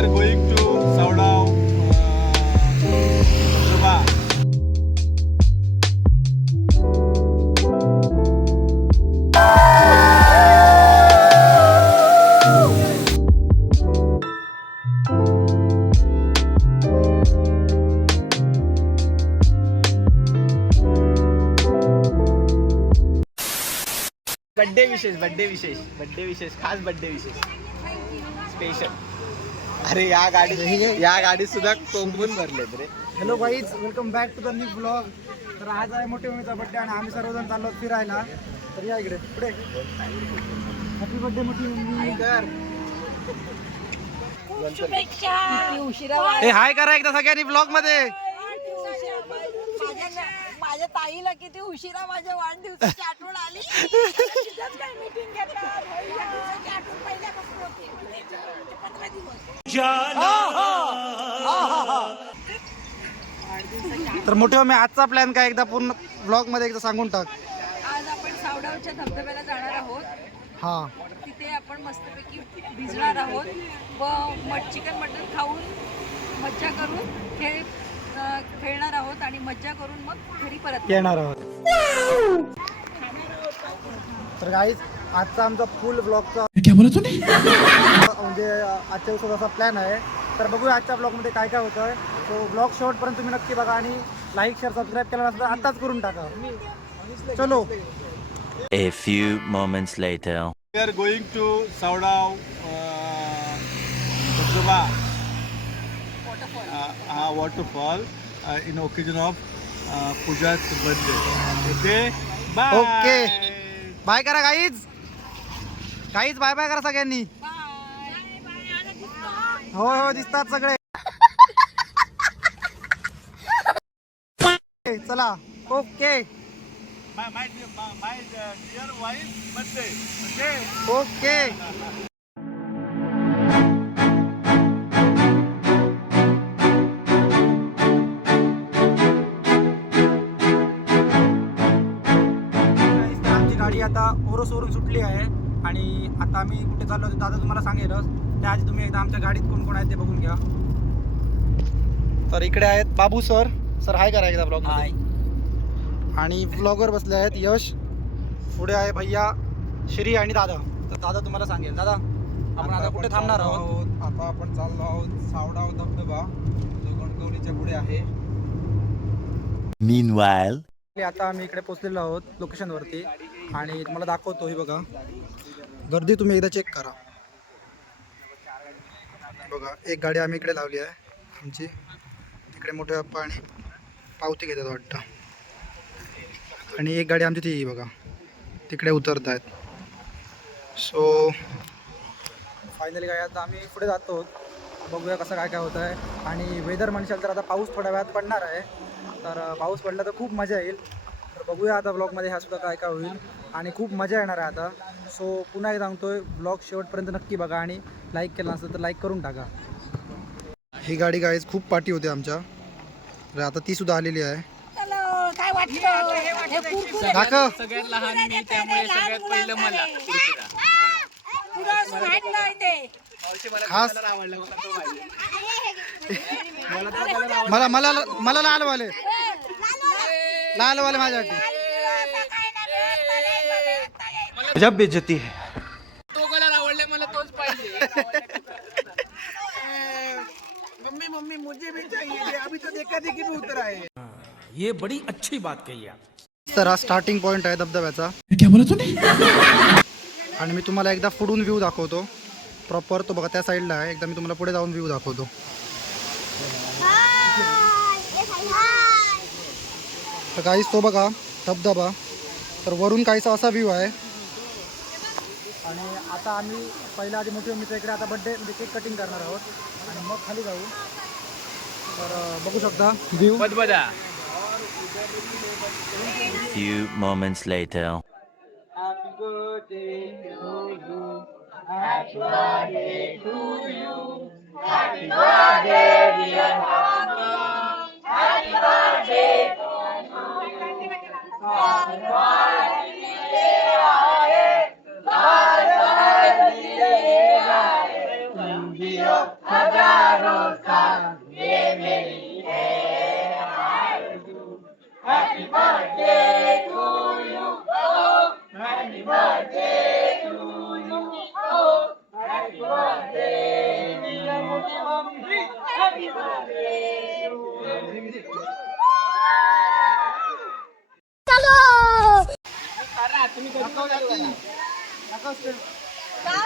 are going to Saudao Sabha. Birthday विशेष खास birthday विशेष स्पेशल. अरे या गाडी सुद्धा कोंबून भरलेत रे. Hello guys, welcome back to the new blog. तर आज आहे मोठे मम्मीचा बड्डे आणि आम्ही सर्वजण चाललो फिरायला. तर या इकडे पुढे. हॅपी बर्थडे मोठी मम्मी. हे हाय करा एकदा सगळ्यांनी ब्लॉग मध्ये. माझ्या ताईला किती उशिरा माझ्या वाढदिवसाची आठवण आली. तिथंच काय मीटिंग घेतात. वाढदिवसाची आठवण पहिल्यापासून होती. 15 दिवस. तर मोठे मम्मी आजचा प्लॅन काय एकदा पूर्ण ब्लॉग मध्ये एकदा सांगून टाक. आज आपण सावडावच्या धबधब्याला जाणार आहोत. हा, तिथे आपण मस्तपैकी भिजणार आहोत व चिकन मटन खाऊन मज्जा करून खेळणार आहोत आणि मज्जा करून मग घरी परत येणार आहोत. तर गाईज आजचा आमचा फुल ब्लॉगचा म्हणजे आजच्या दिवसाचा असा प्लॅन आहे. तर बघूया आजच्या ब्लॉगमध्ये काय काय होतं. तो ब्लॉग शेवटपर्यंत तुम्ही नक्की बघा आणि लाईक शेअर सबस्क्राईब केला नसेल तर आत्ताच करून टाका. चलो. A few moments later. We are going to Saudao Sabha waterfall in occasion of Pooja's birthday. Okay. Bye. Okay, bye करा गाईज. बाय बाय करा सगळ्यांनी. हो हो, दिसतात सगळे. चला. Okay My dear wife birthday. Okay. Okay. आमची गाडी आता ओरोसवरून सुटली आहे आणि आता आम्ही कुठे चाललो होतो दादा तुम्हाला सांगेलच. त्याआधी तुम्ही एकदा आमच्या गाडीत कोण कोण आहेत ते बघून घ्या. तर इकडे आहेत बाबू सर. हाय करा एकदा ब्लॉग. हाय. आणि ब्लॉगवर बसले आहेत यश. पुढे आहे भैया, श्री आणि दादा. तर दादा तुम्हाला सांगेल. दादा आपण आता कुठे थांबणार आहोत? आता आपण चाललो आहोत सावडाव धबधबा जो गणगौरीच्या पुढे आहे. Meanwhile. आता आम्ही इकडे पोहोचलेलो आहोत लोकेशनवरती आणि तुम्हाला दाखवतो. ही बघा गर्दी, तुम्ही एकदा चेक करा. बघा एक गाडी आम्ही इकडे लावली आहे आमची. तिकडे मोठे अप्पा आणि पावती घेतात वाटतं. आणि एक गाडी आमची ती बघा तिकडे उतरत आहेत. सो फायनली काय आता आम्ही पुढे जातो. बघूया कसं काय काय होतं आहे. आणि वेदर म्हणशाल तर आता पाऊस थोड्या वेळात पडणार आहे. तर पाऊस पडला तर खूप मजा येईल. तर बघूया आता ब्लॉगमध्ये ह्या सुद्धा काय काय होईल आणि खूप मजा येणार आहे आता. सो पुन्हा एकदा सांगतोय ब्लॉग शेवटपर्यंत नक्की बघा आणि लाईक केला नसेल तर लाईक करून टाका. ही गाडी गाईज खूप पाठी होते आमच्या. तर आता ती सुद्धा आलेली आहे. काय वाटतं दाखव. सगळ्यात लहान मी त्यामुळे सगळ्यात पहिलं मला. खास मला मला मला लालवाले माझ्यासाठी. जब बेइज्जती है. तो कलर आवडले मला, तोच पाहिजे. मम्मी मुझे भी चाहिए. अभी तो देखा देखी भी उतर आए. ये बड़ी अच्छी बात कही आप. तर हा स्टार्टिंग पॉइंट आहे धबधब्याचा. आणि मी तुम्हाला एकदा पुढून व्ह्यू दाखवतो प्रॉपर. तो बघा त्या साईडला आहे. एकदा मी तुम्हाला पुढे जाऊन व्ह्यू दाखवतो. तर काहीच तो बघा धबधबा. तर वरून काहीसा असा व्ह्यू आहे. आणि आता आम्ही पहिल्या आधी मोठी मम्मीच्या इकडे आता बड्डे म्हणजे केक कटिंग करणार आहोत आणि मग खाली जाऊ. तर बघू शकता view. Few moments later. Happy birthday to you. Happy birthday to you. Happy birthday dear mama. Happy birthday to you. Happy birthday.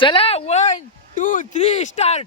चला 1 2 3 स्टार्ट.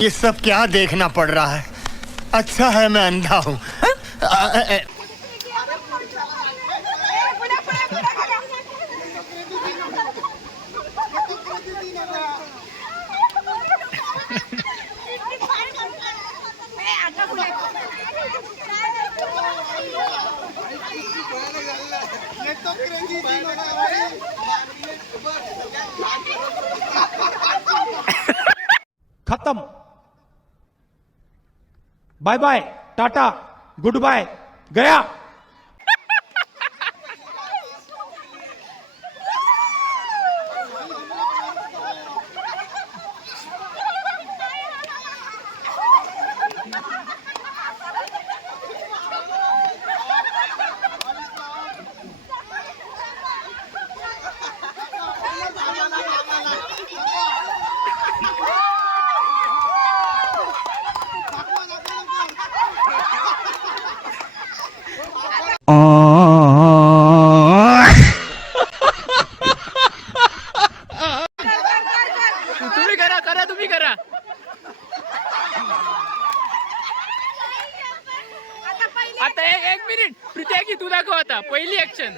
ये सब क्या देखना पड़ रहा है? अच्छा है मैं अंधा हूँ. खत्म. Bye bye, tata, goodbye, गया. तुम्ही करा तुम्ही करा. आता एक मिनिट प्रीत्या की तू दाखव आता पहिली ऍक्शन.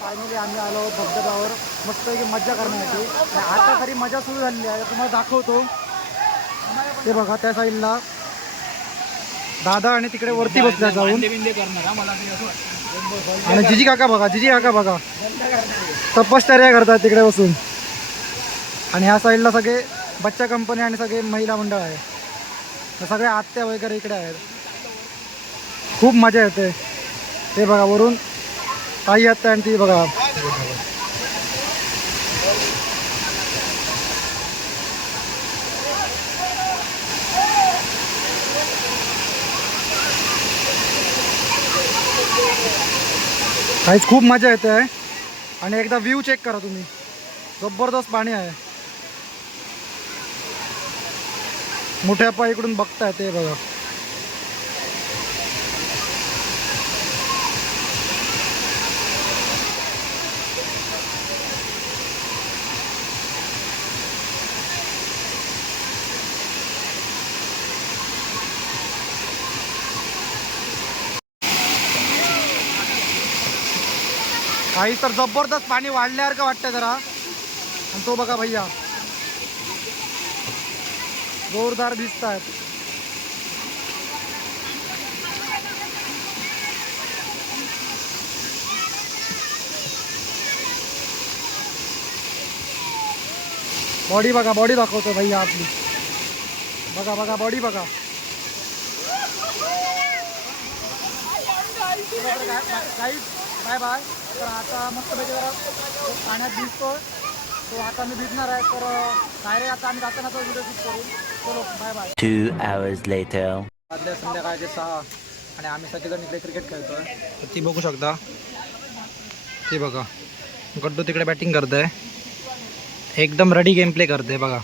फायनली आम्ही आलो धबधब्यावर मस्तपैकी मज्जा करण्यासाठी. आणि आता खरी मजा सुरू झालेली आहे, तुम्हाला दाखवतो. ते बघा त्या साईडला दादा आणि तिकडे वरती बसल्या जाऊन. आणि जिजी काका बघा तपश्चर्या करतात तिकडे बसून. आणि ह्या साईडला सगळे बच्चा कंपनी आणि सगळे महिला मंडळ आहे. सगळे आत्या वगैरे इकडे आहेत. खूप मजा येते. ते बघा वरून काही आत्या आणि ती बघा. काहीच खूप मजा येते आहे. आणि एकदा व्ह्यू चेक करा तुम्ही, जबरदस्त पाणी आहे. मोठ्या पाय इकडून बघताय ते बघा. काही तर जबरदस्त पाणी वाढल्यासारखं वाटतंय जरा. आणि तो बघा भैया जोरदार भिजत आहेत. बॉडी बघा, बॉडी दाखवतो भैया आपली. बघा बघा बॉडी बघा. Bye bye. तर आता मस्त पैकी जरा पाण्यात भिजतो. तो आता मी भिजणार आहे. तर काय रे आता आम्ही जाताना तो व्हिडिओ शूट करू. चलो बाय बाय. 2 hours later. वाजल्या संध्याकाळचे 6 आणि आम्ही सगळेजण इकडे क्रिकेट खेळतोय. तर ती बघू शकता. ती बघा गड्डू तिकडे बॅटिंग करतोय. एकदम रेडी गेम प्ले करते बघा.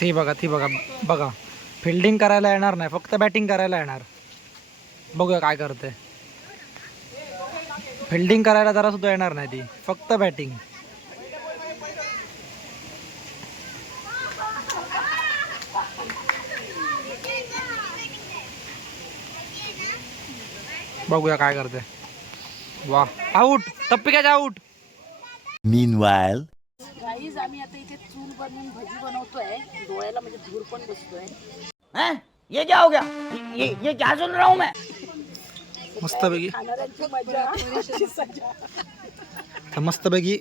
ती बघा ती बघा बघा. फिल्डिंग करायला येणार नाही, फक्त बॅटिंग करायला येणार. बघूया काय करते. फिल्डिंग करायला जरा सुद्धा येणार नाही ती, फक्त बॅटिंग. बघूया काय करते. वा आउट. टप्पी काय आउट. Meanwhile. गाईज आम्ही आता इथे चूल बनवून भजी बनवतोय. डोळ्याला म्हणजे धूर पण बसतोय. ये क्या हो गया? ये क्या सुन रहा हूँ मैं? मस्तपैकी खाणाऱ्यांची मजा आमची सजा. तर मस्तपैकी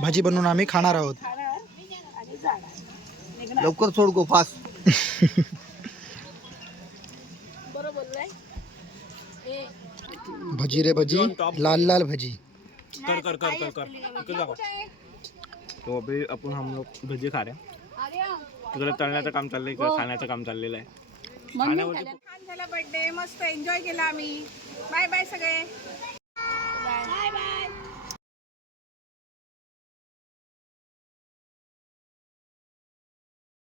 भाजी बनवून आम्ही खाणार आहोत. आणि जाणार. लवकर सोड गो फास्ट. बरोबर बोललाय. भजी रे भजी, लाल लाल भजी. तो अभी अपन हम लोग भजी खा रहे हैं. तिकडे तळण्याचं काम चाललंय, इकडे खाण्याचं काम चाललेलं आहे. मम्मी छान झाला बर्थडे. मस्त एन्जॉय केला आम्ही. बाय बाय सगळे.